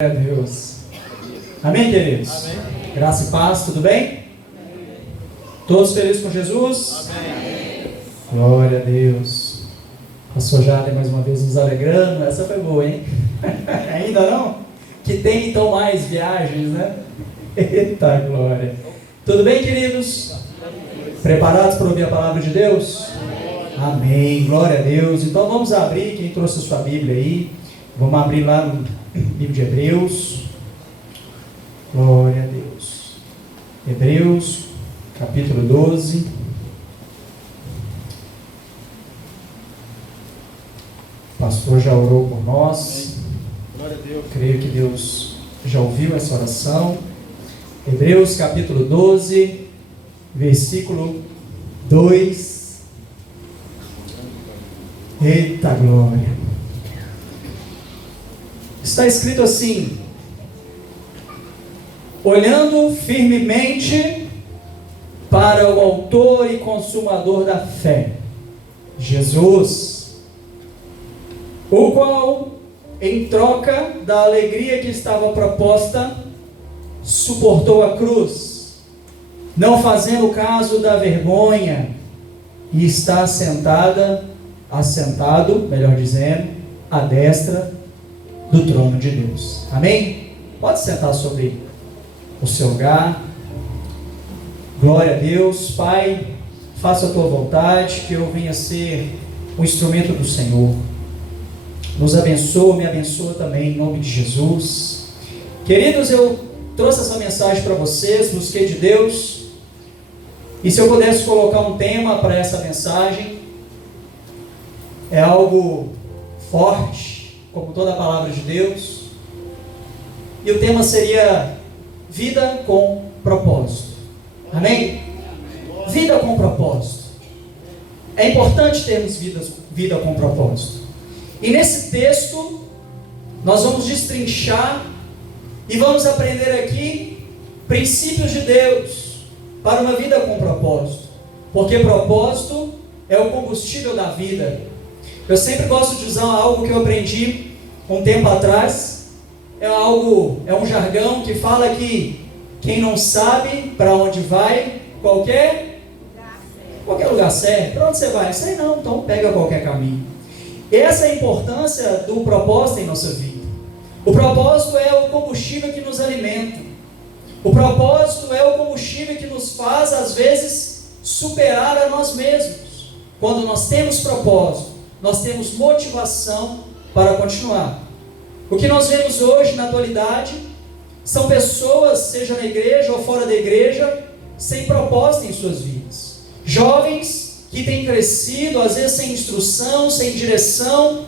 Glória a Deus. Amém, queridos? Amém. Graça e paz, tudo bem? Todos felizes com Jesus? Amém. Glória a Deus. Pastor Jade mais uma vez nos alegrando. Essa foi boa, hein? Ainda não? Que tem então mais viagens, né? Eita glória. Tudo bem, queridos? Preparados para ouvir a palavra de Deus? Amém. Glória a Deus. Então vamos abrir, quem trouxe a sua Bíblia aí, vamos abrir lá no livro de Hebreus. Glória a Deus. Hebreus, capítulo 12. O pastor já orou por nós. Glória a Deus. Creio que Deus já ouviu essa oração. Hebreus, capítulo 12, versículo 2. Eita glória. Está escrito assim: olhando firmemente para o autor e consumador da fé, Jesus, o qual, em troca da alegria que estava proposta, suportou a cruz, não fazendo caso da vergonha, e está assentado, melhor dizendo, à destra do trono de Deus. Amém? Pode sentar sobre o seu lugar. Glória a Deus. Pai, faça a tua vontade, que eu venha ser um instrumento do Senhor. Nos abençoa, me abençoa também, em nome de Jesus. Queridos, eu trouxe essa mensagem para vocês, busquei de Deus, e se eu pudesse colocar um tema para essa mensagem, é algo forte, como toda a palavra de Deus, e o tema seria vida com propósito. Amém? Vida com propósito. É importante termos vida com propósito. E nesse texto, nós vamos destrinchar e vamos aprender aqui princípios de Deus para uma vida com propósito. Porque propósito é o combustível da vida. Eu sempre gosto de usar algo que eu aprendi um tempo atrás. É um jargão que fala que quem não sabe para onde vai, qualquer lugar serve. Para onde você vai? Sei não, então pega qualquer caminho. Essa é a importância do propósito em nossa vida. O propósito é o combustível que nos alimenta. O propósito é o combustível que nos faz, às vezes, superar a nós mesmos. Quando nós temos propósito, nós temos motivação para continuar. O que nós vemos hoje na atualidade são pessoas, seja na igreja ou fora da igreja, sem propósito em suas vidas. Jovens que têm crescido, às vezes sem instrução, sem direção,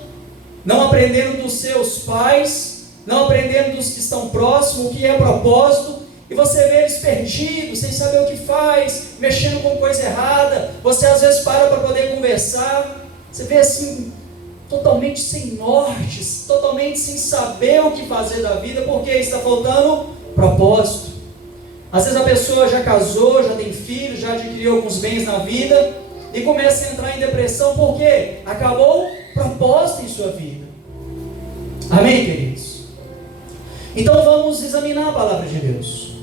não aprendendo dos seus pais, não aprendendo dos que estão próximos o que é propósito, e você vê eles perdidos, sem saber o que faz, mexendo com coisa errada. Você às vezes para poder conversar, você vê assim, totalmente sem nortes, totalmente sem saber o que fazer da vida, porque está faltando propósito. Às vezes a pessoa já casou, já tem filhos, já adquiriu alguns bens na vida, e começa a entrar em depressão, porque acabou o propósito em sua vida. Amém, queridos? Então vamos examinar a palavra de Deus.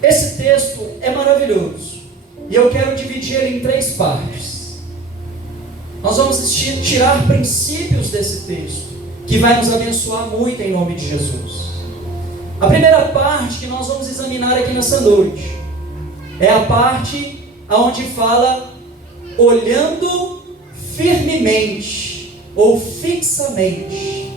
Esse texto é maravilhoso, e eu quero dividir ele em 3 partes. Nós vamos tirar princípios desse texto, que vai nos abençoar muito em nome de Jesus. A primeira parte que nós vamos examinar aqui nessa noite, é a parte onde fala, olhando firmemente, ou fixamente.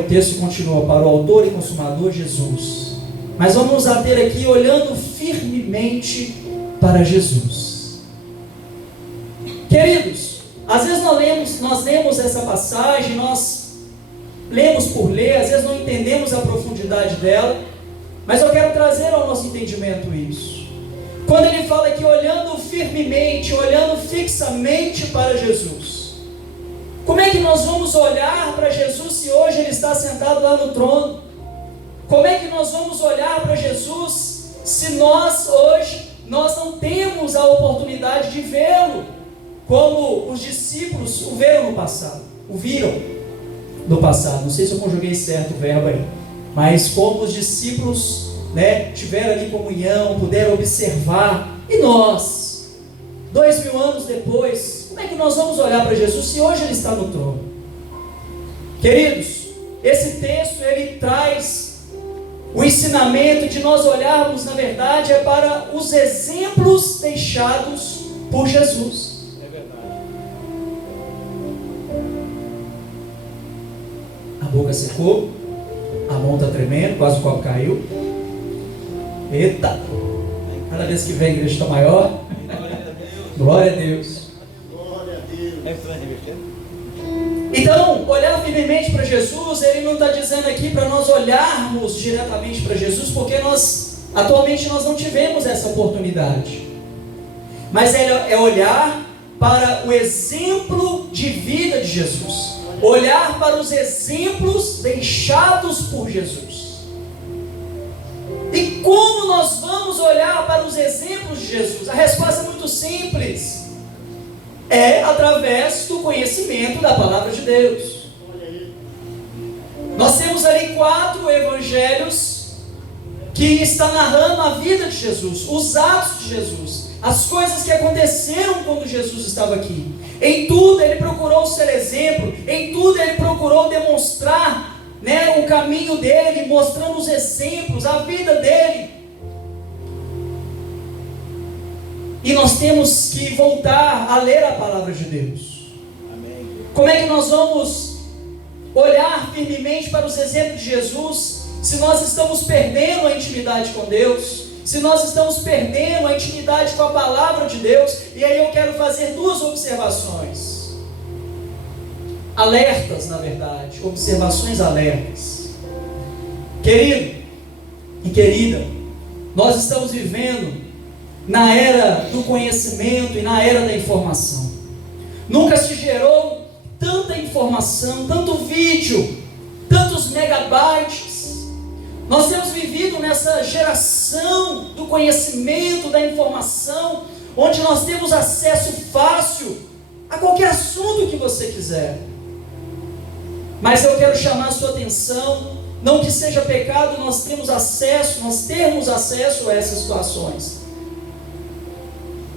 O texto continua, para o autor e consumador Jesus. Mas vamos nos ater aqui, olhando firmemente para Jesus. Queridos, às vezes nós lemos essa passagem, nós lemos por ler, às vezes não entendemos a profundidade dela, mas eu quero trazer ao nosso entendimento isso. Quando ele fala aqui, olhando firmemente, olhando fixamente para Jesus, como é que nós vamos olhar para Jesus se hoje ele está sentado lá no trono? Como é que nós vamos olhar para Jesus se nós hoje não temos a oportunidade de vê-lo como os discípulos o viram no passado, o viram? no passado. Não sei se eu conjuguei certo o verbo aí, mas como os discípulos, né, tiveram ali comunhão, puderam observar, e nós, 2000 anos depois, como é que nós vamos olhar para Jesus se hoje Ele está no trono? Queridos, esse texto ele traz o ensinamento de nós olharmos, na verdade, é para os exemplos deixados por Jesus. É verdade. A boca secou, a mão está tremendo, quase o copo caiu. Eita! Cada vez que vem a igreja está maior. Glória a Deus. Glória a Deus. Então, olhar firmemente para Jesus, ele não está dizendo aqui para nós olharmos diretamente para Jesus, porque atualmente nós não tivemos essa oportunidade. Mas é olhar para o exemplo de vida de Jesus. Olhar para os exemplos deixados por Jesus. E como nós vamos olhar para os exemplos de Jesus? A resposta é muito simples. É através do conhecimento da palavra de Deus. Nós temos ali 4 evangelhos que estão narrando a vida de Jesus, os atos de Jesus, as coisas que aconteceram quando Jesus estava aqui. Em tudo ele procurou ser exemplo, em tudo ele procurou demonstrar, né, o caminho dele, mostrando os exemplos, a vida dele. E nós temos que voltar a ler a palavra de Deus. Amém. Como é que nós vamos olhar firmemente para os exemplos de Jesus, se nós estamos perdendo a intimidade com Deus, se nós estamos perdendo a intimidade com a palavra de Deus? E aí eu quero fazer 2 observações. Alertas, na verdade, observações alertas. Querido e querida, nós estamos vivendo na era do conhecimento e na era da informação. Nunca se gerou tanta informação, tanto vídeo, tantos megabytes. Nós temos vivido nessa geração do conhecimento, da informação, onde nós temos acesso fácil a qualquer assunto que você quiser. Mas eu quero chamar a sua atenção, não que seja pecado nós termos acesso a essas situações.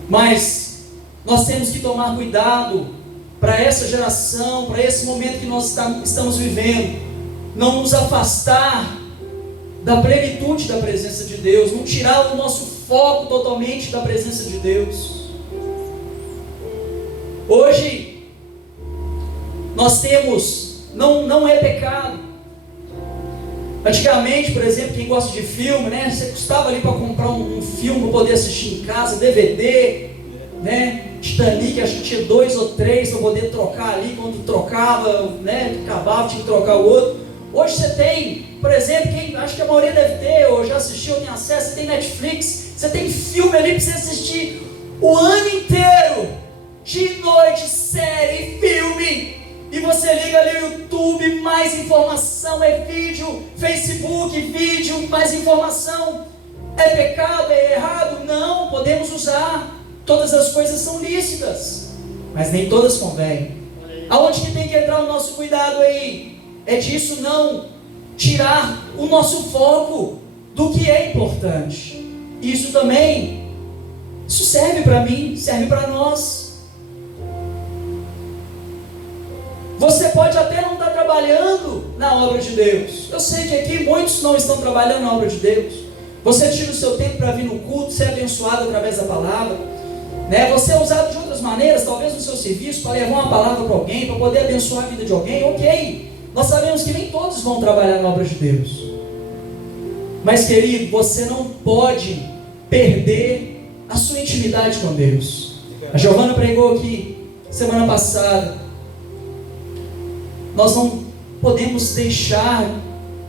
Mas nós temos que tomar cuidado para essa geração, para esse momento que nós estamos vivendo, não nos afastar da plenitude da presença de Deus, não tirar o nosso foco totalmente da presença de Deus. Hoje nós temos, não é pecado. Antigamente, por exemplo, quem gosta de filme, né? Você custava ali para comprar um filme para poder assistir em casa, DVD, né? Titanic, acho que tinha 2 ou 3 para poder trocar ali, quando trocava, né? Acabava, tinha que trocar o outro. Hoje você tem, por exemplo, acho que a maioria deve ter, ou já assistiu, tem acesso, você tem Netflix, você tem filme ali para você assistir o ano inteiro, de noite, série, filme. E você liga ali o YouTube, mais informação, é vídeo, Facebook, vídeo, mais informação. É pecado, é errado? Não, podemos usar. Todas as coisas são lícitas, mas nem todas convêm. Aonde que tem que entrar o nosso cuidado aí? É disso não tirar o nosso foco do que é importante. Isso também, isso serve para mim, serve para nós. Você pode até não estar trabalhando na obra de Deus. Eu sei que aqui muitos não estão trabalhando na obra de Deus. Você tira o seu tempo para vir no culto, ser abençoado através da palavra, né? Você é usado de outras maneiras, talvez no seu serviço, para levar uma palavra para alguém, para poder abençoar a vida de alguém. Ok, nós sabemos que nem todos vão trabalhar na obra de Deus. Mas querido, você não pode perder a sua intimidade com Deus. A Giovana pregou aqui semana passada. Nós não podemos deixar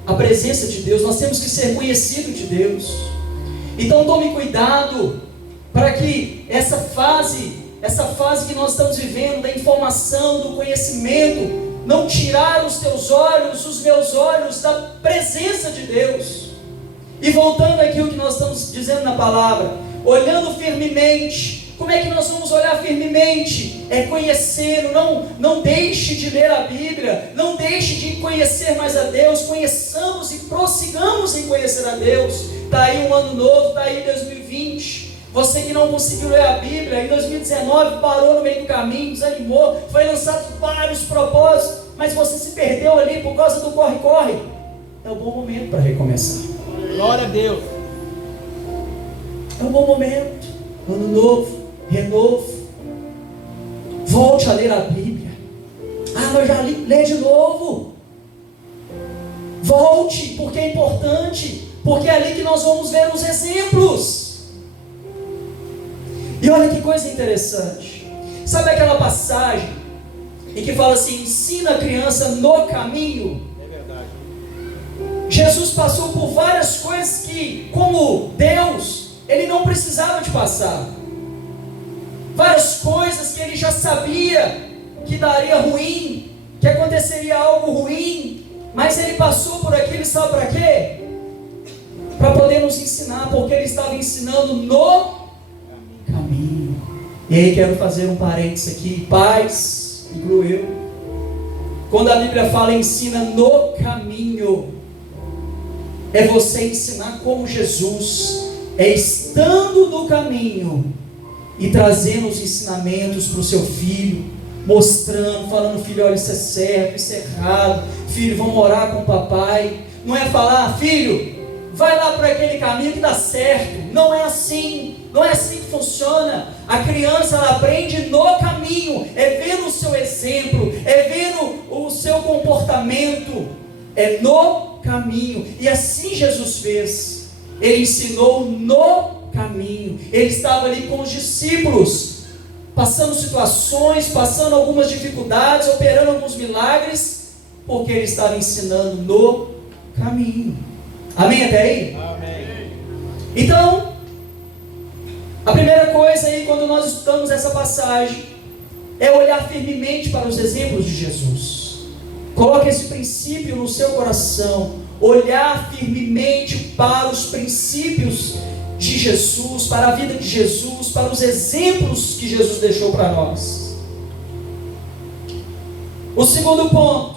a presença de Deus, nós temos que ser conhecidos de Deus. Então tome cuidado para que essa fase que nós estamos vivendo, da informação, do conhecimento, não tirar os teus olhos, os meus olhos, da presença de Deus. E voltando àquilo que nós estamos dizendo na palavra, olhando firmemente. Como é que nós vamos olhar firmemente? conhecendo. Não deixe de ler a Bíblia, não deixe de conhecer mais a Deus. Conheçamos e prossigamos em conhecer a Deus. Está aí um ano novo, está aí 2020. Você que não conseguiu ler a Bíblia, em 2019 parou no meio do caminho, desanimou, foi lançado vários propósitos, mas você se perdeu ali por causa do corre-corre. É um bom momento para recomeçar. Glória a Deus. É um bom momento. Ano novo, renovo. Volte a ler a Bíblia. Eu já li, lê de novo. Volte, porque é importante, porque é ali que nós vamos ver os exemplos. E olha que coisa interessante. Sabe aquela passagem em que fala assim: ensina a criança no caminho? É verdade. Jesus passou por várias coisas que, como Deus, Ele não precisava de passar. Várias coisas que Ele já sabia que daria ruim, que aconteceria algo ruim, mas Ele passou por aquilo, sabe para quê? Para poder nos ensinar, porque Ele estava ensinando no caminho. E aí quero fazer um parênteses aqui. Pais, incluo eu. Quando a Bíblia fala ensina no caminho, é você ensinar como Jesus, é estando no caminho e trazendo os ensinamentos para o seu filho, mostrando, falando: filho, olha, isso é certo, isso é errado, filho, vamos orar com o papai. Não é falar: filho, vai lá por aquele caminho que dá certo. Não é assim, não é assim que funciona. A criança, ela aprende no caminho, é vendo o seu exemplo, é vendo o seu comportamento, é no caminho. E assim Jesus fez. Ele ensinou no caminho. Ele estava ali com os discípulos, passando situações, passando algumas dificuldades, operando alguns milagres, porque ele estava ensinando no caminho. Amém até aí? Amém. Então, a primeira coisa aí, quando nós estudamos essa passagem, é olhar firmemente para os exemplos de Jesus. Coloque esse princípio no seu coração. Olhar firmemente para os princípios de Jesus, para a vida de Jesus, para os exemplos que Jesus deixou para nós. O segundo ponto,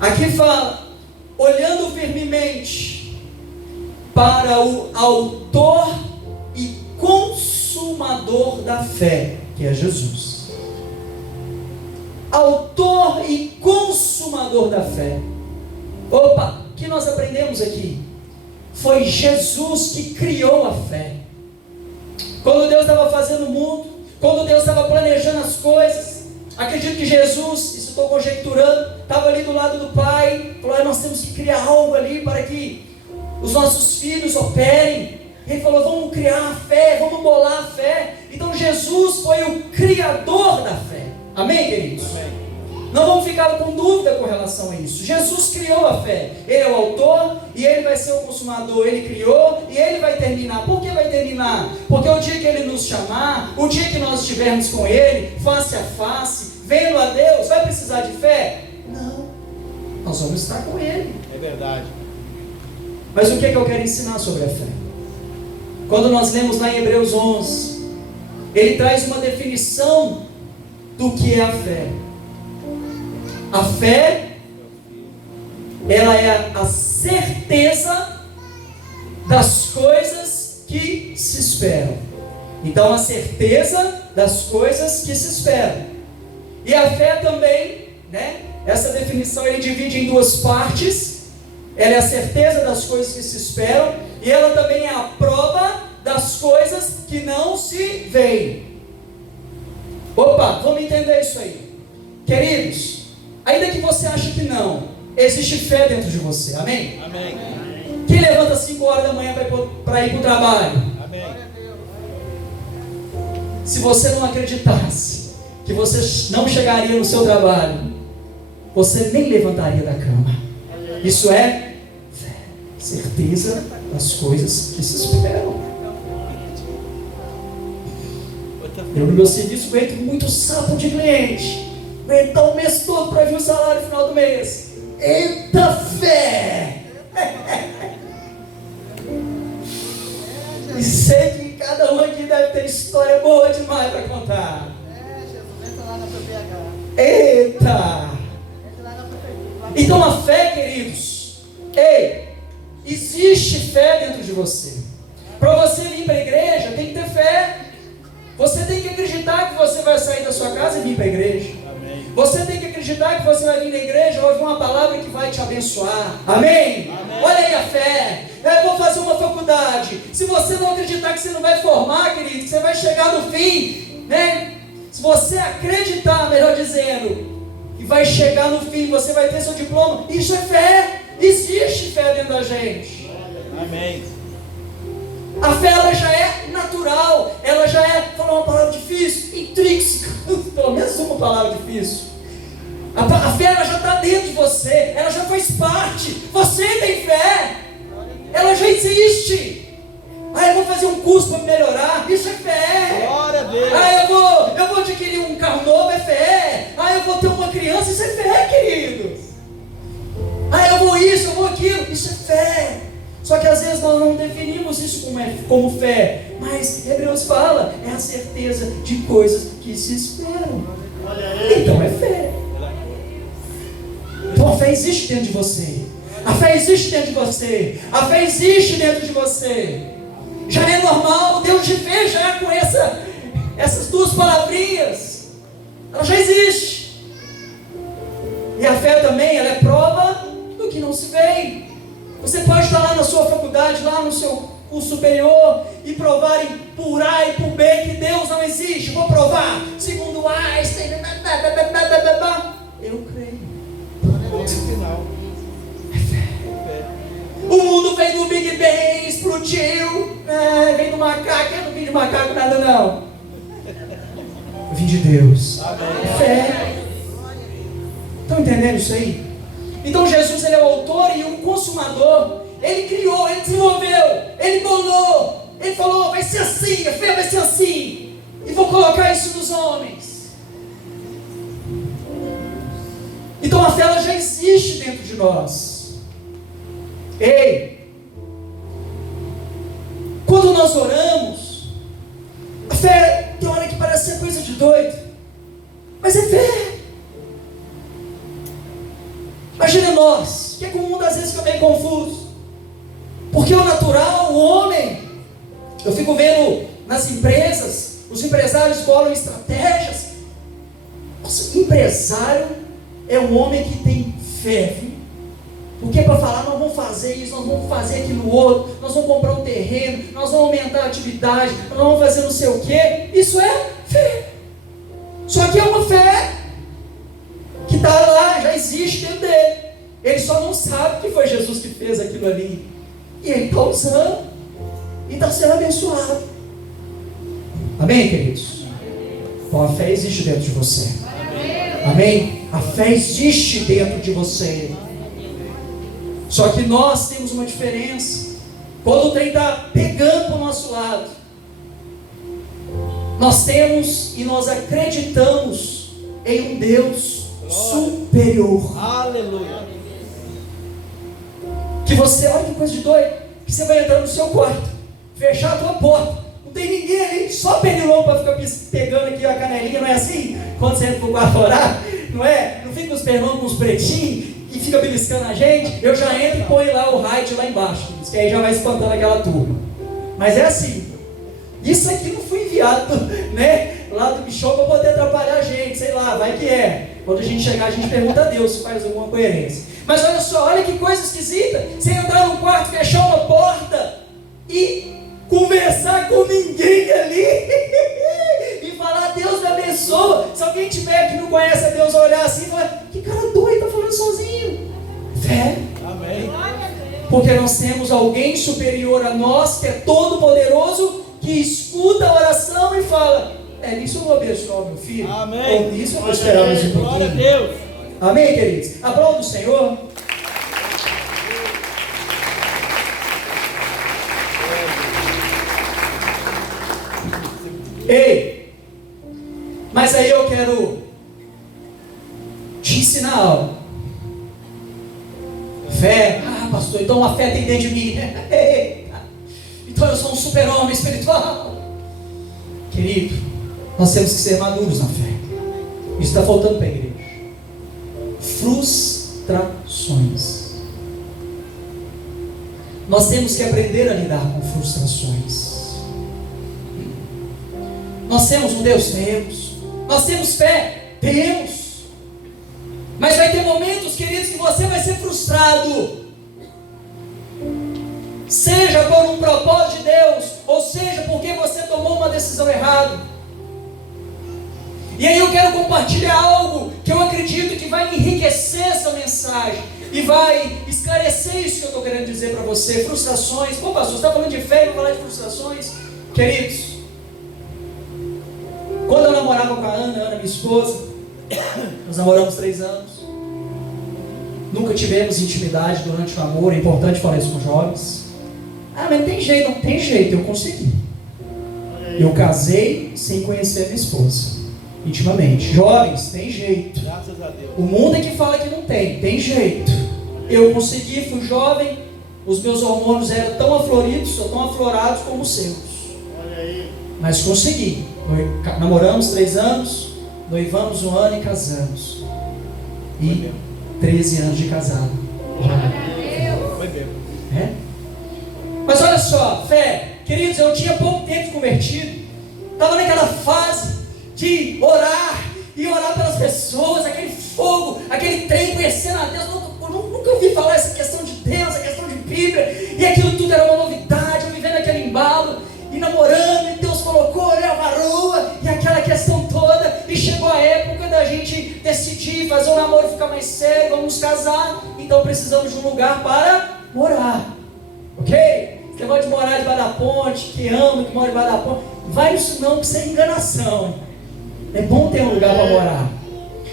aqui fala: olhando firmemente para o autor e consumador da fé, que é Jesus. Autor e consumador da fé. Opa, o que nós aprendemos aqui? Foi Jesus que criou a fé. Quando Deus estava fazendo o mundo, quando Deus estava planejando as coisas, acredito que Jesus, isso estou conjecturando, estava ali do lado do Pai, falou: nós temos que criar algo ali para que os nossos filhos operem. Ele falou: vamos criar a fé, vamos bolar a fé. Então Jesus foi o criador da fé. Amém, queridos? Amém. Não vamos ficar com dúvida com relação a isso. Jesus criou a fé. Ele é o autor e Ele vai ser o consumador. Ele criou e Ele vai terminar. Por que vai terminar? Porque o dia que Ele nos chamar, o dia que nós estivermos com Ele, face a face, vendo a Deus, vai precisar de fé? Não. Nós vamos estar com Ele. É verdade. Mas o que é que eu quero ensinar sobre a fé? Quando nós lemos lá em Hebreus 11, ele traz uma definição do que é a fé. A fé, ela é a certeza das coisas que se esperam. Então, a certeza das coisas que se esperam. E a fé também, né? Essa definição ele divide em duas partes. Ela é a certeza das coisas que se esperam, e ela também é a prova das coisas que não se veem. Opa, vamos entender isso aí. Queridos, ainda que você ache que não, existe fé dentro de você, amém? Amém. Quem levanta às 5 horas da manhã para ir para o trabalho? Amém. Se você não acreditasse que você não chegaria no seu trabalho, você nem levantaria da cama. Isso é fé, certeza das coisas que se esperam. Eu no meu serviço aguento muito sapo de cliente, aguentar o mês todo para vir o salário no final do mês. Eita fé! E sei que cada um aqui deve ter história boa demais para contar. queridos, ei, existe fé dentro de você. Para você vir para a igreja, tem que ter fé. Você tem que acreditar que você vai sair da sua casa e vir para a igreja. Amém. Você tem que acreditar que você vai vir na igreja e ouvir uma palavra que vai te abençoar. Amém? Amém. Olha aí a fé. Eu vou fazer uma faculdade. Se você não acreditar que você não vai formar, querido, que você vai chegar no fim, né? Se você acreditar, melhor dizendo, que vai chegar no fim, você vai ter seu diploma, isso é fé. Existe fé dentro da gente. Amém. A fé, ela já é natural, ela já é, falar uma palavra difícil, intrínseca, pelo menos uma palavra difícil. A fé, ela já está dentro de você, ela já faz parte. Você tem fé, ela já existe. Eu vou fazer um curso para melhorar, isso é fé. Glória a Deus. Eu vou adquirir um carro novo, é fé. Eu vou ter uma criança, isso é fé, queridos. Eu vou isso, eu vou aquilo, isso é fé. Só que às vezes nós não definimos isso como fé. Mas Hebreus fala, é a certeza de coisas que se esperam. Então é fé. Então a fé existe dentro de você. A fé existe dentro de você. A fé existe dentro de você. Já é normal, Deus te fez já com essas duas palavrinhas. Ela já existe. E a fé também, ela é prova do que não se vê. Você pode estar lá na sua faculdade, lá no seu curso superior, e provarem por A e por B que Deus não existe. Vou provar, segundo Einstein, eu creio. É fé. O mundo veio do Big Bang, explodiu, vem do macaco. Eu não vim de macaco nada não. Eu vim de Deus. É fé. Estão entendendo isso aí? Então Jesus, ele é o autor e o consumador. Ele criou, ele desenvolveu, ele bolou, ele falou, vai ser assim, a fé vai ser assim, e vou colocar isso nos homens. Então a fé, ela já existe dentro de nós. Ei, quando nós oramos, a fé tem hora que parece ser coisa de doido, mas é fé. Imagina nós, que é que o mundo às vezes fica meio confuso, porque o natural, o homem, eu fico vendo nas empresas, os empresários bolam estratégias. Nossa, empresário é um homem que tem fé, viu? Porque para falar, nós vamos fazer isso, nós vamos fazer aquilo outro, nós vamos comprar um terreno, nós vamos aumentar a atividade, nós vamos fazer não sei o que, isso é fé. Só que é uma fé que está lá, já existe dentro dele. Ele só não sabe que foi Jesus que fez aquilo ali. E ele está usando. E está sendo abençoado. Amém, queridos? Então a fé existe dentro de você. Amém? A fé existe dentro de você. Só que nós temos uma diferença. Quando o trem está pegando para o nosso lado, nós temos e nós acreditamos em um Deus superior. Aleluia. Que você, olha que coisa de doido, que você vai entrar no seu quarto, fechar a tua porta, não tem ninguém ali, só pernilongo para ficar pegando aqui a canelinha, não é assim? Quando você entra pro quarto orar, não é? Não fica os pernilongos com os pretinhos e fica beliscando a gente. Eu já entro e ponho lá o raid lá embaixo, que aí já vai espantando aquela turma. Mas é assim, isso aqui não foi enviado, né, lá do bichão para poder atrapalhar a gente, sei lá, vai que é. Quando a gente chegar, a gente pergunta a Deus se faz alguma coerência. Mas olha só, olha que coisa esquisita. Você entrar no quarto, fechar uma porta e conversar com ninguém ali e falar, Deus me abençoa. Se alguém tiver que não conhece a Deus, olhar assim e falar, que cara doido, está falando sozinho. Fé. Amém. Porque nós temos alguém superior a nós, que é todo poderoso, que escuta a oração e fala, nisso eu vou abençoar meu filho. Amém. Ou nisso eu vou esperar mais um pouquinho. Glória a Deus. Amém, queridos? Aplauda o Senhor. Ei, mas aí eu quero te ensinar algo. Fé, pastor, então a fé tem dentro de mim, né? Eita, então eu sou um super-homem espiritual. Querido, nós temos que ser maduros na fé. Isso está faltando para a igreja. Frustrações. Nós temos que aprender a lidar com frustrações. Nós temos um Deus? Temos. Nós temos fé? Temos. Mas vai ter momentos, queridos, que você vai ser frustrado. Seja por um propósito de Deus, ou seja porque você tomou uma decisão errada. E aí eu quero compartilhar algo que eu acredito que vai enriquecer essa mensagem e vai esclarecer isso que eu estou querendo dizer para você. Frustrações. Pô, pastor, você está falando de fé e vai falar de frustrações? Queridos, quando eu namorava com a Ana, minha esposa, nós namoramos 3 anos, nunca tivemos intimidade durante o namoro. É importante falar isso com jovens. Ah, mas não tem jeito, eu consegui. Eu casei sem conhecer minha esposa intimamente. Jovens, tem jeito. Graças a Deus. O mundo é que fala que não tem jeito. Eu consegui, fui jovem, os meus hormônios eram tão afloridos, ou tão aflorados como os seus. Olha aí. Mas consegui. Namoramos 3 anos, noivamos 1 ano e casamos. E 13 anos de casado. Foi mesmo. É? Mas olha só, fé, queridos, eu tinha pouco tempo de convertido, estava naquela fase de orar e orar pelas pessoas, aquele fogo, aquele trem, conhecendo a Deus. Eu nunca ouvi falar essa questão de Deus, a questão de Bíblia, e aquilo tudo era uma novidade, eu vivendo aquele embalo, e namorando, e Deus colocou a varoa, e aquela questão toda, e chegou a época da gente decidir fazer o namoro ficar mais sério, vamos casar, então precisamos de um lugar para morar, ok? Você pode morar debaixo da ponte, que ama, que mora debaixo da ponte, vai isso não, que isso é enganação. É bom ter um lugar para morar.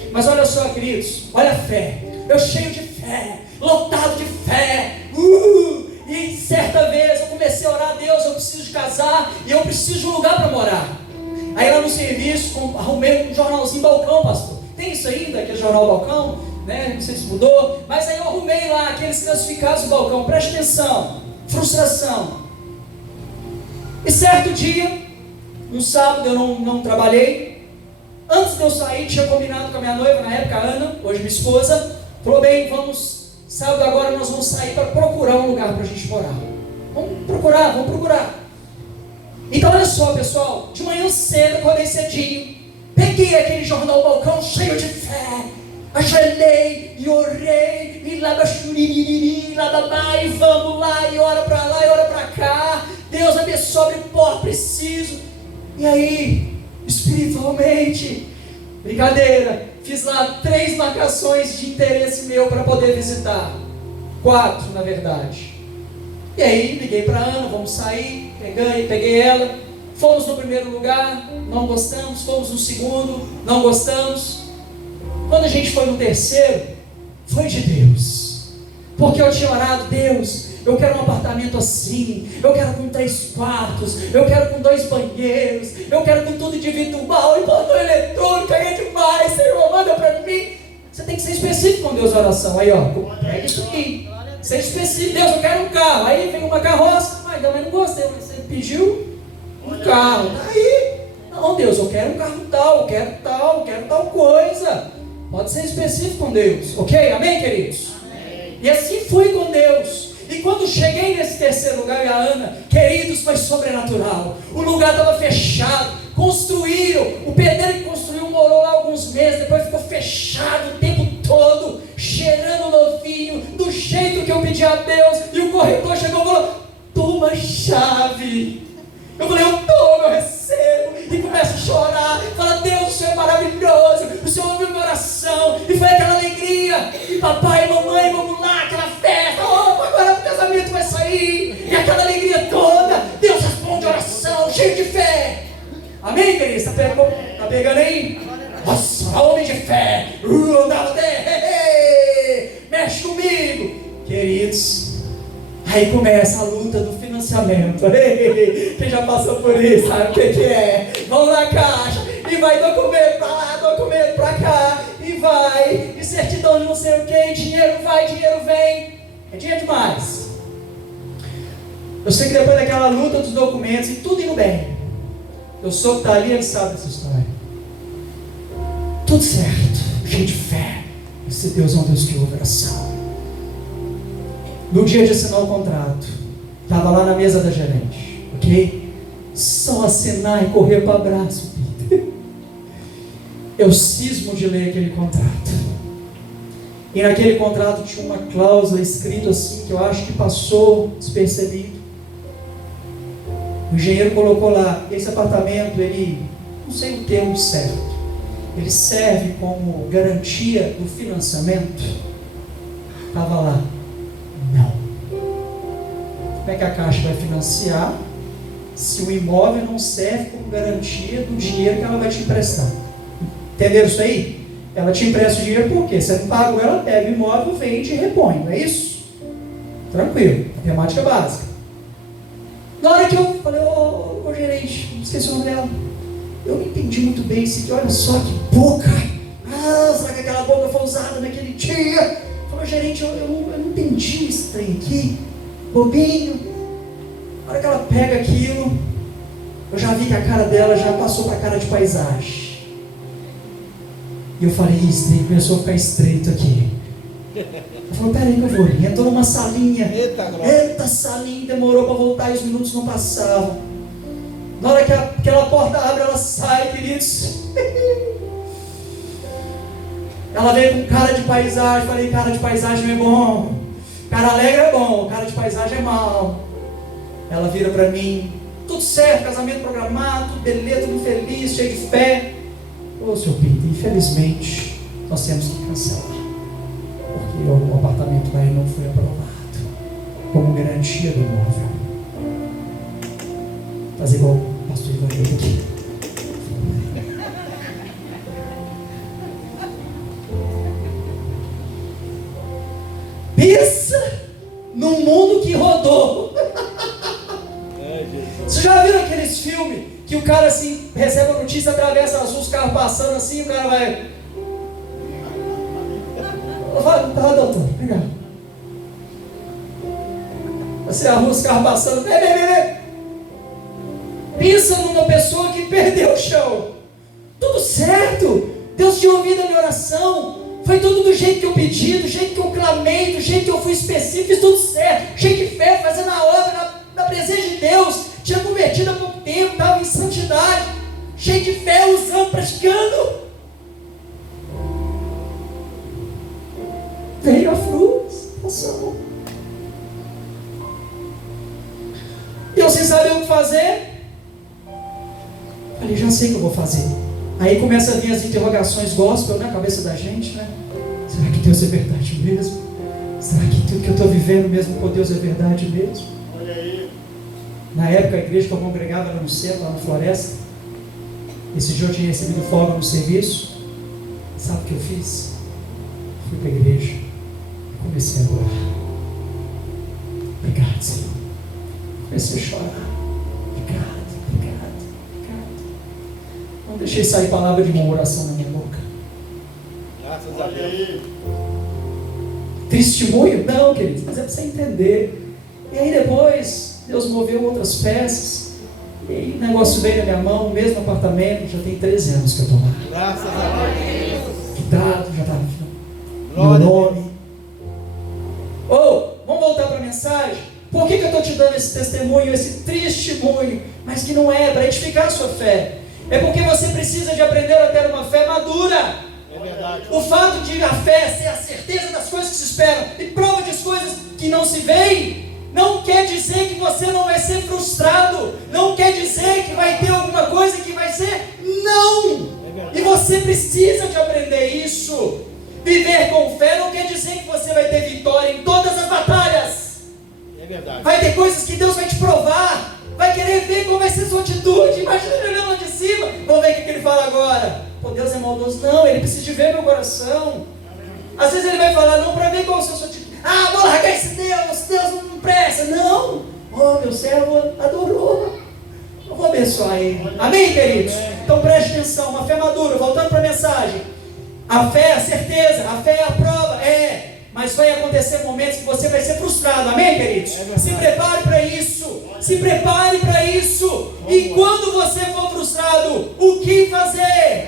Mas olha só, queridos, olha a fé. Eu cheio de fé, lotado de fé. E certa vez eu comecei a orar a Deus, eu preciso de casar e eu preciso de um lugar para morar. Aí lá no serviço, arrumei um jornalzinho balcão, pastor. Tem isso ainda, aquele jornal balcão, né? Não sei se mudou. Mas aí eu arrumei lá aqueles classificados do balcão. Preste atenção. Frustração. E certo dia, um sábado eu não trabalhei. Antes de eu sair, tinha combinado com a minha noiva, na época a Ana, hoje minha esposa. Falou, bem, sábado agora nós vamos sair para procurar um lugar para a gente morar. Vamos procurar. Então olha só, pessoal, de manhã cedo, acordei cedinho, peguei aquele jornal balcão cheio de fé, ajoelhei e orei, e lá da chuririri, lá da bai, vamos lá, e ora para lá, e ora para cá. Deus abençoe o pobre preciso. E aí, espiritualmente, brincadeira, fiz lá 3 marcações de interesse meu para poder visitar. 4, na verdade. E aí, liguei para a Ana, vamos sair, peguei ela. Fomos no primeiro lugar, não gostamos. Fomos no segundo, não gostamos. Quando a gente foi no terceiro, foi de Deus. Porque eu tinha orado, Deus, eu quero um apartamento assim, eu quero com 3 quartos, eu quero com 2 banheiros, eu quero com tudo individual, e portão eletrônico, aí é demais, Senhor, manda para mim. Você tem que ser específico com Deus na oração. Aí ó, pega isso aqui, ser específico. Deus, eu quero um carro. Aí vem uma carroça, mas não gostei, você pediu um carro. Aí, não, Deus, eu quero um carro tal, eu quero tal coisa. Pode ser específico com Deus, ok? Amém, queridos? Amém. E assim fui com Deus. E quando cheguei nesse terceiro lugar, e a Ana, queridos, foi sobrenatural. O lugar estava fechado, construíram, o pedreiro que construiu morou lá alguns meses, depois ficou fechado o tempo todo, cheirando novinho, do jeito que eu pedi a Deus. E o corretor chegou e falou, toma a chave. Eu falei, eu tomo, eu recebo. E começo a chorar, fala, Deus, o Senhor é maravilhoso, o Senhor ouviu minha oração. E foi aquela alegria, e papai e mamãe, vamos lá, aquela festa, agora o casamento vai sair. E aquela alegria toda, Deus responde a oração, cheio de fé. Amém, queridos? Tá pegando aí? Nossa, homem de fé, mexe comigo. Queridos, aí começa a luta do financiamento. Quem já passou por isso sabe o que é. Vamos na caixa e vai documento pra lá, documento pra cá, e vai, e certidão de não sei o que, dinheiro vai, dinheiro vem. É dinheiro demais. Eu sei que depois daquela luta dos documentos e tudo indo bem, eu sou que está ali, ele sabe dessa história. Tudo certo, cheio de fé. Esse Deus é um Deus que ouve oração. No dia de assinar o contrato, Estava lá na mesa da gerente, ok? Só assinar e correr para o abraço, Peter. Eu cismo de ler aquele contrato. E naquele contrato tinha uma cláusula escrita assim, que eu acho que passou despercebido. O engenheiro colocou lá, esse apartamento, ele, não sei o termo certo, ele serve como garantia do financiamento. Estava lá, não. Como é que a Caixa vai financiar se o imóvel não serve como garantia do dinheiro que ela vai te emprestar? Entenderam isso aí? Ela te empresta o dinheiro por quê? Você não pagou, ela pega o imóvel, vende e repõe, não é isso? Tranquilo, matemática básica. Na hora que eu falei, ô gerente, esqueci o nome dela, eu não entendi muito bem isso aqui, olha só que boca, será que aquela boca foi usada naquele dia? Falou, gerente, eu não entendi esse trem aqui, bobinho. Na hora que ela pega aquilo, eu já vi que a cara dela já passou para a cara de paisagem. E eu falei, isso daí começou a ficar estreito aqui. Eu falei, peraí que eu vou ali. Entrou numa salinha. Eita salinha, demorou para voltar e os minutos não passavam. Na hora que aquela porta abre, ela sai, queridos. Ela veio com cara de paisagem. Falei, cara de paisagem é bom. Cara alegre é bom, cara de paisagem é mal. Ela vira para mim, tudo certo, casamento programado, tudo beleza, tudo feliz, cheio de fé. Ô, senhor Peter, infelizmente, nós temos que cancelar. Porque o apartamento lá não foi aprovado como garantia do imóvel. Fazer igual o pastor Ivanildo aqui. Pensa num mundo que rodou. Vocês já viram aqueles filmes que o cara assim recebe a notícia, atravessa as ruas, os carros passando assim, o cara vai. Tá, doutor, obrigado. Assim, a rua, os carros passando. Pensa numa pessoa que perdeu o chão. Tudo certo. Deus tinha ouvido a minha oração. Foi tudo do jeito que eu pedi, do jeito que eu clamei, do jeito que eu fui específico, fiz tudo certo. Cheio de fé, fazendo a obra na presença de Deus. Tinha convertido há pouco tempo, estava em santidade, cheio de fé, usando, praticando. Veio a frustração. E eu sem saber o que fazer. Falei, já sei o que eu vou fazer. Aí começa a vir as interrogações gospel na cabeça da gente, né? Será que Deus é verdade mesmo? Será que tudo que eu estou vivendo mesmo com Deus é verdade mesmo? Olha aí. Na época a igreja que eu congregava era no centro, lá na floresta. Esse dia eu tinha recebido folga no serviço. Sabe o que eu fiz? Fui para a igreja e comecei a orar. Obrigado, Senhor. Comecei a chorar. Obrigado. Não deixei sair palavra de murmuração na minha boca. Graças a Deus. Testemunho? Não, queridos, mas é para você entender. E aí depois, Deus moveu outras peças. E aí o negócio veio na minha mão, o mesmo apartamento, já tem 13 anos que eu estou lá. Graças a Deus. Quitado, já está no meu nome. Vamos voltar para a mensagem? Por que eu estou te dando esse testemunho, esse testemunho, mas que não é para edificar a sua fé? É porque você precisa de aprender a ter uma fé madura. É verdade. O fato de a fé ser a certeza das coisas que se esperam e prova das coisas que não se veem, não quer dizer que você não vai ser frustrado, não quer dizer que vai ter alguma coisa que vai ser não. E você precisa de aprender isso. Viver com fé não quer dizer que você vai ter vitória em todas as batalhas. É verdade. Vai ter coisas que Deus vai te provar. Vai querer ver como vai ser sua atitude. Imagina ele olhando lá de cima. Vamos ver o que ele fala agora. Pô, Deus é maldoso. Não, ele precisa de ver meu coração. Às vezes ele vai falar, não, para ver qual é a sua atitude. Vou largar esse Deus não presta. Não. Meu servo adorou. Eu vou abençoar ele. Amém, queridos? Então preste atenção. Uma fé madura. Voltando para a mensagem. A fé é a certeza. A fé é a prova. Mas vai acontecer momentos que você vai ser frustrado. Amém, queridos? Se prepare para isso. Se prepare para isso. E quando você for frustrado, o que fazer?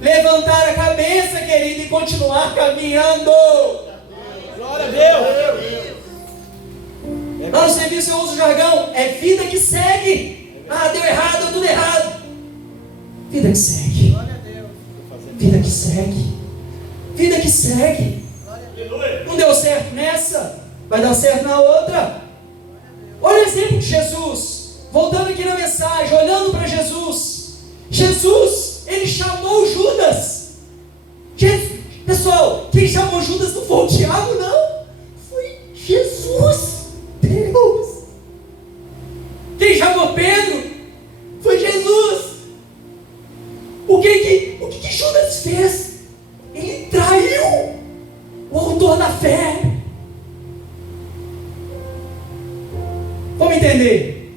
Levantar a cabeça, querido, e continuar caminhando. Glória a Deus. Lá no serviço eu uso o jargão, é vida que segue. Ah, deu errado, deu tudo errado. Vida que segue. Glória a Deus. Vida que segue. Vida que segue. Glória a Deus. Não deu certo nessa, vai dar certo na outra. Olha o exemplo de Jesus. Voltando aqui na mensagem, olhando para Jesus. Jesus, ele chamou Judas. Pessoal, quem chamou Judas não foi o Tiago, não. Foi Jesus. Deus. Quem chamou Pedro foi Jesus. O que Judas fez? Ele traiu o autor da fé. Vamos entender?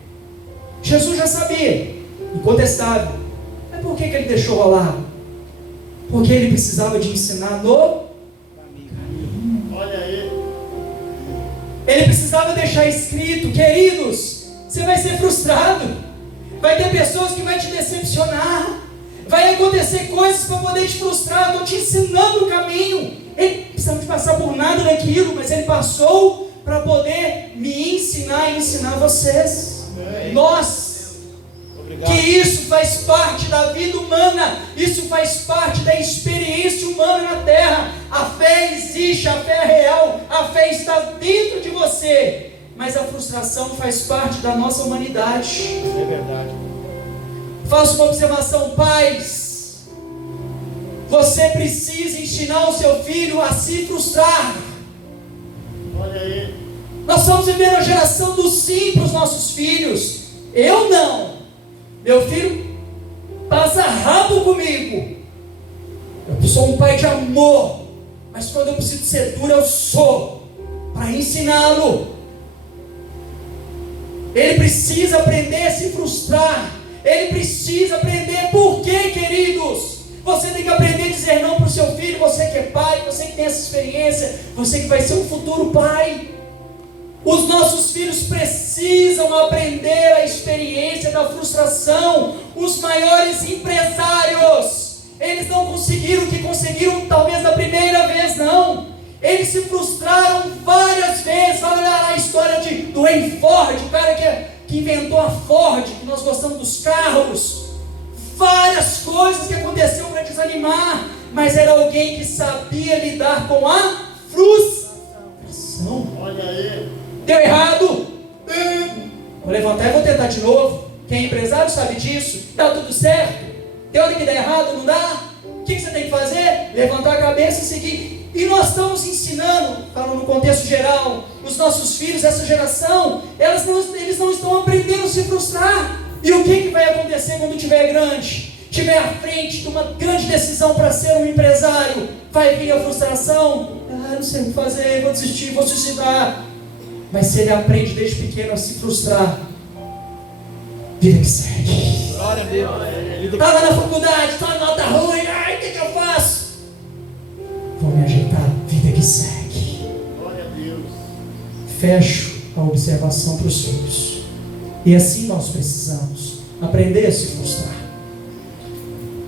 Jesus já sabia, incontestável. Mas por que ele deixou rolar? Porque ele precisava de ensinar no caminho. Olha aí. Ele precisava deixar escrito, queridos, você vai ser frustrado. Vai ter pessoas que vão te decepcionar. Vai acontecer coisas para poder te frustrar. Estou te ensinando o caminho. Ele não precisava de passar por nada daquilo, mas ele passou para poder me ensinar e ensinar vocês. Amém. Nós, Obrigado. que isso faz parte da vida humana, isso faz parte da experiência humana na terra. A fé existe, a fé é real, a fé está dentro de você, mas a frustração faz parte da nossa humanidade. É verdade. Faço uma observação, pais. Você precisa ensinar o seu filho a se frustrar. Olha aí. Nós estamos vivendo a geração do sim para os nossos filhos. Eu não. Meu filho passa rabo comigo. Eu sou um pai de amor, mas quando eu preciso ser duro, eu sou, para ensiná-lo. Ele precisa aprender a se frustrar. Ele precisa aprender por quê, queridos? Você tem que aprender a dizer não para o seu filho. Você que é pai, você que tem essa experiência, você que vai ser um futuro pai. Os nossos filhos precisam aprender a experiência da frustração. Os maiores empresários, eles não conseguiram o que conseguiram talvez da primeira vez, não. Eles se frustraram várias vezes. Vai olhar lá a história do Henry Ford, o cara que inventou a Ford, que nós gostamos dos carros. Várias coisas que aconteceram para desanimar, mas era alguém que sabia lidar com a frustração. Olha aí. Deu errado? Vou levantar e vou tentar de novo. Quem é empresário sabe disso. Dá tudo certo? Tem hora que dá errado, não dá? O que você tem que fazer? Levantar a cabeça e seguir. E nós estamos ensinando, falando no contexto geral, os nossos filhos, essa geração, eles não estão aprendendo a se frustrar. E o que vai acontecer quando tiver grande? Tiver à frente de uma grande decisão para ser um empresário, vai vir a frustração. Não sei o que fazer, vou desistir, vou suicidar. Mas se ele aprende desde pequeno a se frustrar, vida que segue. Glória a Deus. Estava na faculdade, estava nota ruim, ai, o que eu faço? Vou me ajeitar, vida que segue. Glória a Deus. Fecho a observação para os filhos. E assim nós precisamos aprender a se frustrar.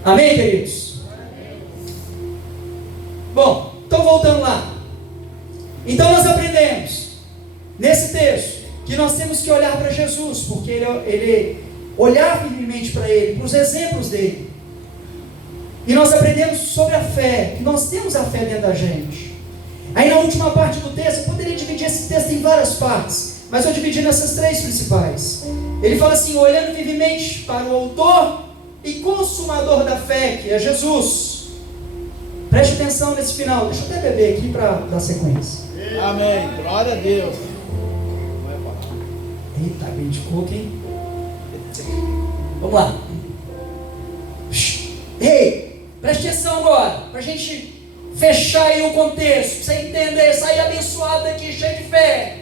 Amém, queridos? Bom, então voltando lá. Então nós aprendemos nesse texto que nós temos que olhar para Jesus, porque ele olhar firmemente para Ele, para os exemplos dele. E nós aprendemos sobre a fé, que nós temos a fé dentro da gente. Aí na última parte do texto, eu poderia dividir esse texto em várias partes, mas eu dividi nessas três principais. Ele fala assim, olhando firmemente para o autor e consumador da fé, que é Jesus. Preste atenção nesse final, deixa eu até beber aqui para dar sequência. Amém. Glória a Deus. Eita, bem de coco, hein? Vamos lá. Ei, preste atenção agora, para a gente fechar aí o contexto, para você entender, sair abençoado daqui, cheio de fé.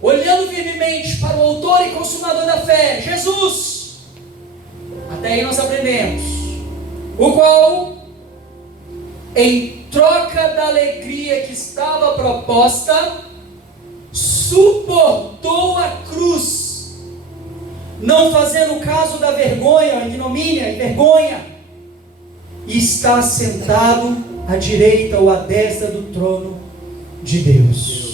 Olhando firmemente para o autor e consumador da fé, Jesus. Até aí nós aprendemos. O qual, em troca da alegria que estava proposta, suportou a cruz, não fazendo caso da vergonha, ignomínia e vergonha, e está sentado à direita ou à destra do trono de Deus.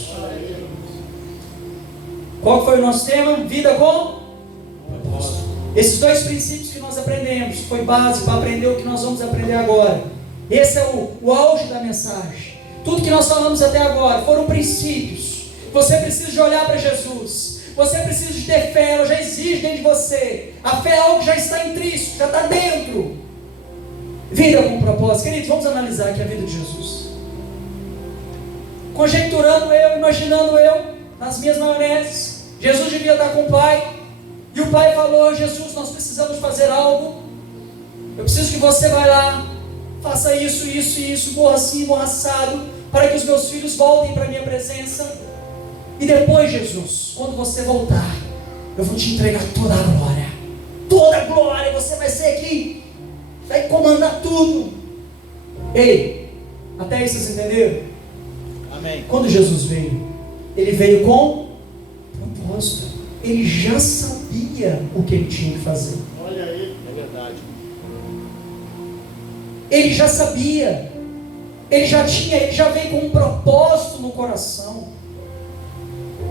Qual foi o nosso tema? Vida com propósito. Esses dois princípios que nós aprendemos, foi base para aprender o que nós vamos aprender agora. Esse é o auge da mensagem. Tudo que nós falamos até agora foram princípios. Você precisa de olhar para Jesus. Você precisa de ter fé, ela já existe dentro de você. A fé é algo que já está intrínseco, já está dentro. Vida com propósito. Queridos, vamos analisar aqui a vida de Jesus. Conjecturando eu, imaginando eu, nas minhas maioneses, Jesus devia estar com o Pai. E o Pai falou: Jesus, nós precisamos fazer algo. Eu preciso que você vá lá, faça isso, isso e isso, morra assim, morra assado, para que os meus filhos voltem para a minha presença. E depois, Jesus, quando você voltar, eu vou te entregar toda a glória. Toda a glória, você vai ser aqui, vai comandar tudo. Ei, até aí vocês entenderam? Amém. Quando Jesus veio, ele veio com propósito. Ele já sabia o que ele tinha que fazer. Olha aí, é verdade. Ele já sabia. Ele já veio com um propósito no coração.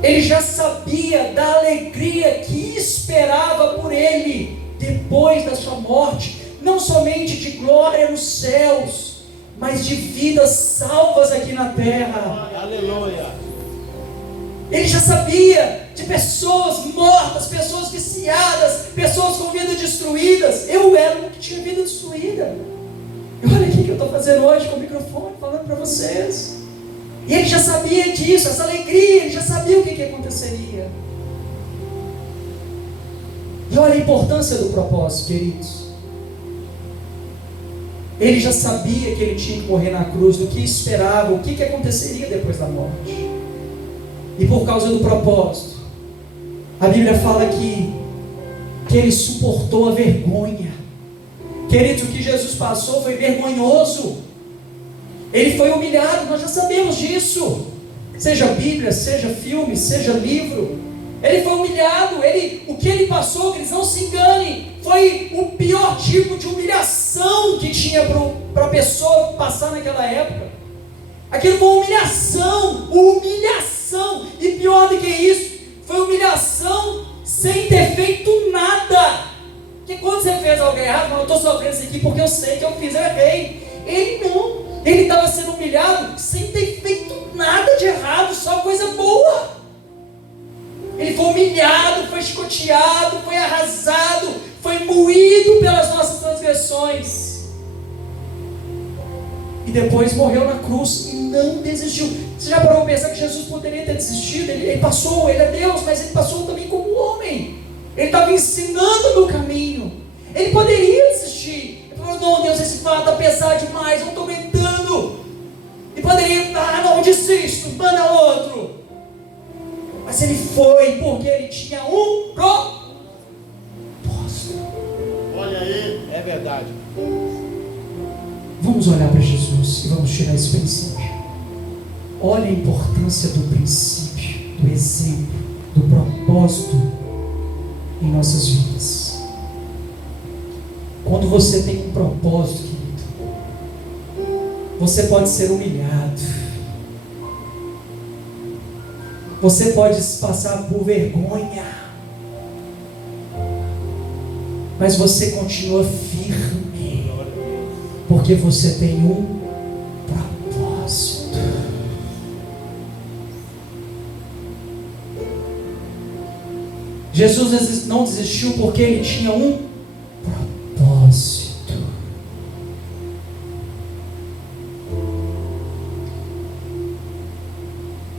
Ele já sabia da alegria que esperava por ele depois da sua morte, não somente de glória nos céus, mas de vidas salvas aqui na terra. Aleluia. Ele já sabia de pessoas mortas, pessoas viciadas, pessoas com vida destruídas. Eu era um que tinha vida destruída. E olha aqui que eu estou fazendo hoje com o microfone, falando para vocês. E ele já sabia disso, essa alegria, ele já sabia o que aconteceria. E olha a importância do propósito, queridos. Ele já sabia que ele tinha que morrer na cruz, do que esperava, o que aconteceria depois da morte. E por causa do propósito, a Bíblia fala que ele suportou a vergonha. Queridos, o que Jesus passou foi vergonhoso. Ele foi humilhado, nós já sabemos disso. Seja Bíblia, seja filme, seja livro. Ele foi humilhado, o que ele passou, que eles não se enganem, foi o pior tipo de humilhação que tinha para a pessoa passar naquela época. Aquilo foi humilhação, e pior do que isso, foi humilhação sem ter feito nada. Porque quando você fez algo errado, eu estou sofrendo isso aqui porque eu sei que eu fiz, eu errei. Ele não, ele estava sendo humilhado sem ter feito nada de errado, só coisa boa. Ele foi humilhado, foi chicoteado, foi arrasado, foi moído pelas nossas transgressões. E depois morreu na cruz e não desistiu. Você já parou para pensar que Jesus poderia ter desistido? Ele passou, ele é Deus, mas ele passou também como homem. Ele estava ensinando no caminho. Ele poderia desistir. Ele falou: não, Deus, esse fardo está pesado demais, eu estou aguentando. E poderia: não, desisto, manda outro. Mas ele foi porque ele tinha um propósito. Olha aí, é verdade. Vamos olhar para Jesus e vamos tirar esse princípio. Olha a importância do princípio, do exemplo, do propósito em nossas vidas. Quando você tem um propósito, querido, você pode ser humilhado, você pode passar por vergonha, mas você continua firme, porque você tem um propósito. Jesus não desistiu porque ele tinha um propósito.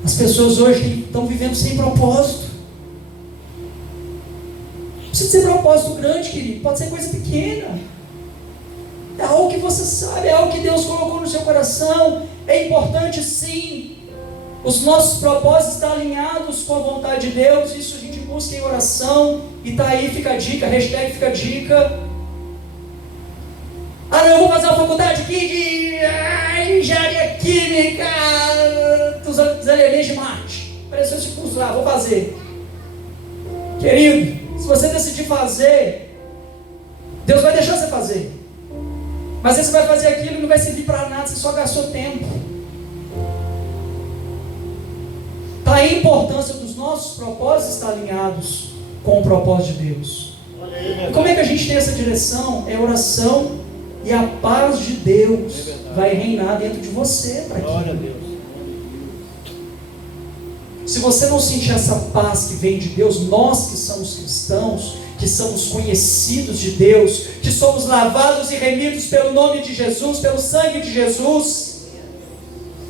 As pessoas hoje estão vivendo sem propósito. Não precisa ser propósito grande, querido, pode ser coisa pequena. É algo que você sabe, é algo que Deus colocou no seu coração. É importante sim. Os nossos propósitos estão alinhados com a vontade de Deus. Isso a gente busca em oração. E está aí, fica a dica, hashtag fica a dica. Não, eu vou fazer uma faculdade aqui de engenharia química dos alienígenas de Marte. Apareceu esse curso lá, vou fazer. Querido, se você decidir fazer, Deus vai deixar você fazer. Mas aí você vai fazer aquilo e não vai servir para nada, você só gastou tempo. Está aí a importância dos nossos propósitos estar alinhados com o propósito de Deus. E como é que a gente tem essa direção? É oração, e a paz de Deus vai reinar dentro de você. Glória a Deus. Se você não sentir essa paz que vem de Deus, nós que somos cristãos, que somos conhecidos de Deus, que somos lavados e remidos pelo nome de Jesus, pelo sangue de Jesus,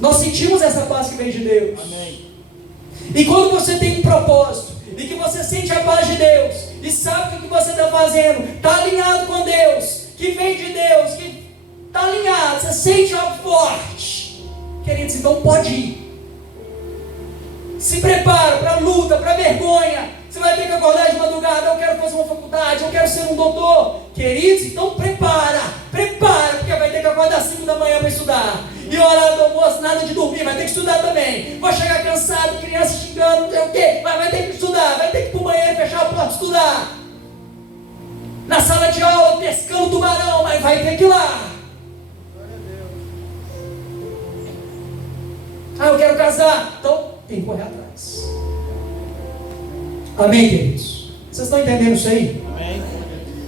nós sentimos essa paz que vem de Deus. Amém. E quando você tem um propósito, e que você sente a paz de Deus, e sabe que o que você está fazendo está alinhado com Deus, que vem de Deus, que está alinhado, você sente algo forte, queridos, então pode ir. Se prepara para a luta, para a vergonha. Você vai ter que acordar de madrugada. Eu quero fazer uma faculdade, eu quero ser um doutor. Queridos, então prepara, porque vai ter que acordar às 5 da manhã para estudar. E hora do almoço, nada de dormir, vai ter que estudar também. Vou chegar cansado, criança xingando, não sei o quê. Mas vai ter que estudar, vai ter que ir para o banheiro, fechar a porta, estudar. Na sala de aula, pescando tubarão, mas vai ter que ir lá. Ah, eu quero casar. Então, tem que correr atrás. Amém, queridos? Vocês estão entendendo isso aí? Amém.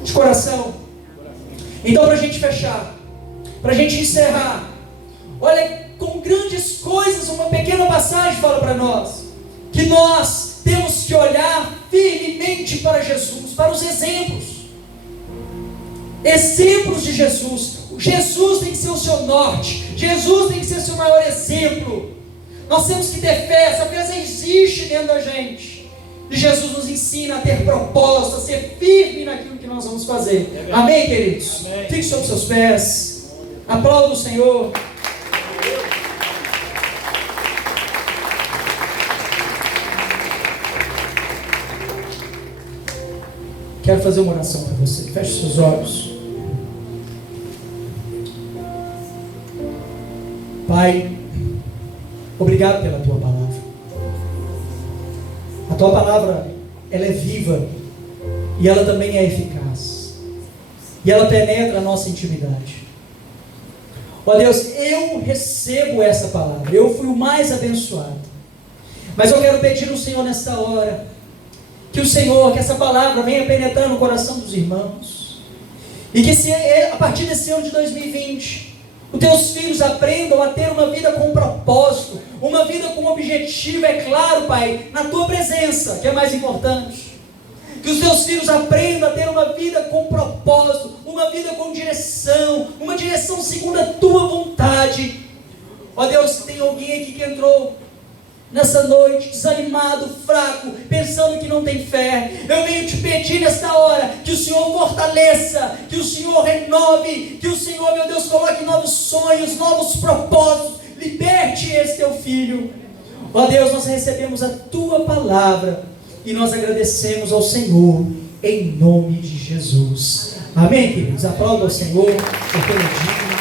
De coração. Então, para a gente fechar, para a gente encerrar, olha, com grandes coisas, uma pequena passagem fala para nós, que nós temos que olhar firmemente para Jesus, para os exemplos de Jesus. Jesus tem que ser o seu norte, Jesus tem que ser o seu maior exemplo. Nós temos que ter fé, essa fé existe dentro da gente. E Jesus nos ensina a ter propósito, a ser firme naquilo que nós vamos fazer. Amém, queridos? Amém. Fique sobre seus pés. Aplauda o Senhor. Quero fazer uma oração para você. Feche seus olhos. Pai, obrigado pela tua palavra. A tua palavra, ela é viva e ela também é eficaz. E ela penetra a nossa intimidade. Ó Deus, eu recebo essa palavra. Eu fui o mais abençoado. Mas eu quero pedir ao Senhor nesta hora que o Senhor, que essa palavra venha penetrar no coração dos irmãos. E que se a partir desse ano de 2020, os teus filhos aprendam a ter uma vida com propósito, uma vida com objetivo, é claro, Pai, na tua presença, que é mais importante. Que os teus filhos aprendam a ter uma vida com propósito, uma vida com direção, uma direção segundo a tua vontade. Ó Deus, se tem alguém aqui que entrou nessa noite, desanimado, fraco, pensando que não tem fé, eu venho te pedir nesta hora, que o Senhor fortaleça, que o Senhor renove, que o Senhor, meu Deus, coloque novos sonhos, novos propósitos, liberte esse teu filho. Ó Deus, nós recebemos a tua palavra, e nós agradecemos ao Senhor, em nome de Jesus. Amém, queridos? Aplauda ao Senhor por pelo dia.